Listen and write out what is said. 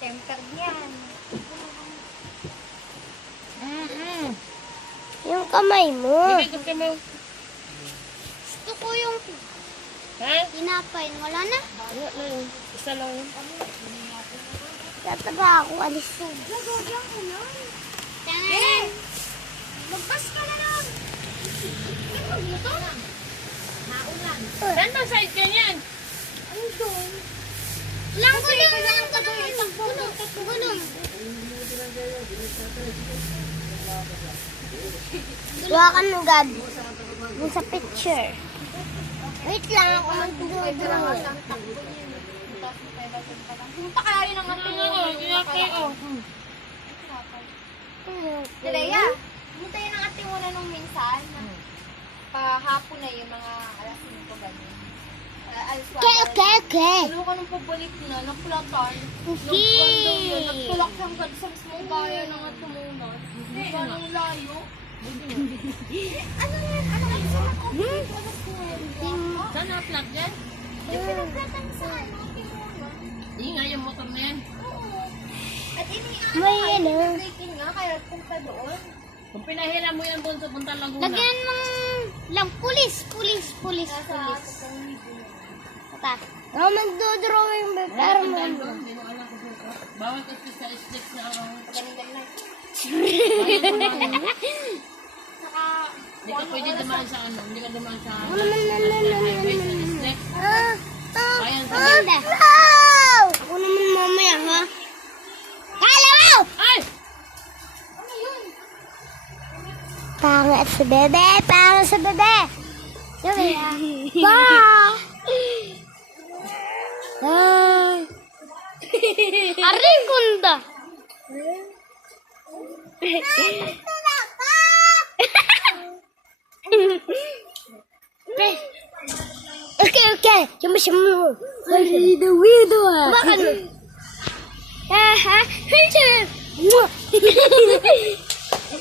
Tempered yan. Yung kamay mo. Bibigod ka mo. Gusto ko yung Ha? tinapay. Wala na. Wala na yun. Isa lang yun. Tataba ako alis yun. Nagagyan ko na. Tangan. Magpas ka na lang. Ano dito? Maulan. Saan ba side ka niyan? Ano doon? Lang gulong. Gulong. Gawa ka ng gab. Yung sa picture. Wait lang ako magduduro. Punta ka rin ang ating Iyak kayo. Dalaya, punta yun ang ating muna nung minsan. Kahapon na yun, mga alas 5 ganyan. Alas 4. Okay. Ano ka nung pabalik na, nakulatan. Okay. Nagtulak siyang sa mismong bayan ng atumunan. Parang layo. Ano yan? Ano yan? Saan na-flat yan? Yung pinagdatan sa ano, timunan. Hindi nga yung motor na yan. Oo. At May ano? breaking nga, kaya punta doon. Kung pinahiram mo yan doon sa Punta Laguna. Lagyan mong lang pulis. Nasa Tata. Ako magdodrawing ba? Pero mo. Hindi mo alam kung ito. Bawal kasi sa sticks na ang... ganun-ganun. Saka, Hindi ka pwede dumaan sa ano. Hindi ka dumaan sa... Ano naman highway sa stick. Ayan sa... Maganda. Ako naman mamaya ha. Kala mo! Ay! Pangat sa bebe. Pangat sa bebe. Sabi ha. Wow! Aring gunda. Okay. Siya mo. Weirdo ah. Bakit? Ha?